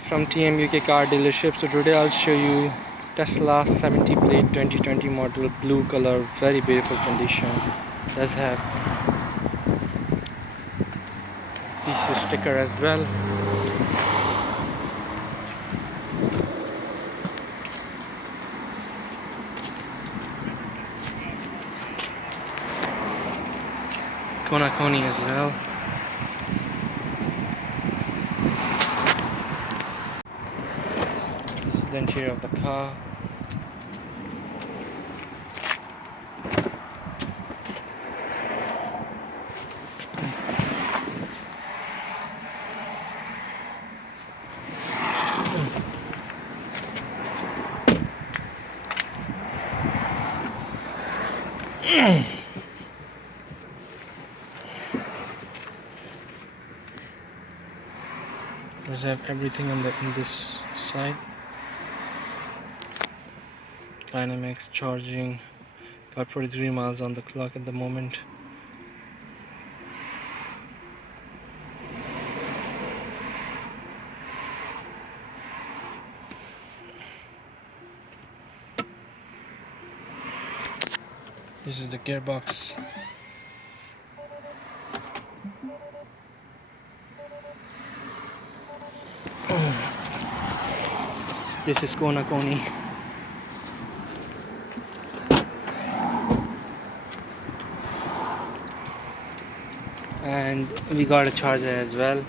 From TM UK car dealership. So today I'll show you Tesla 70 plate 2020 model, blue color, very beautiful condition. Does have PCU sticker as well. Koni as well. This is the interior of the car. Does have everything in this side. Dynamics, charging, got 43 miles on the clock at the moment. This is the gearbox. This is Koni. And we got a charger as well.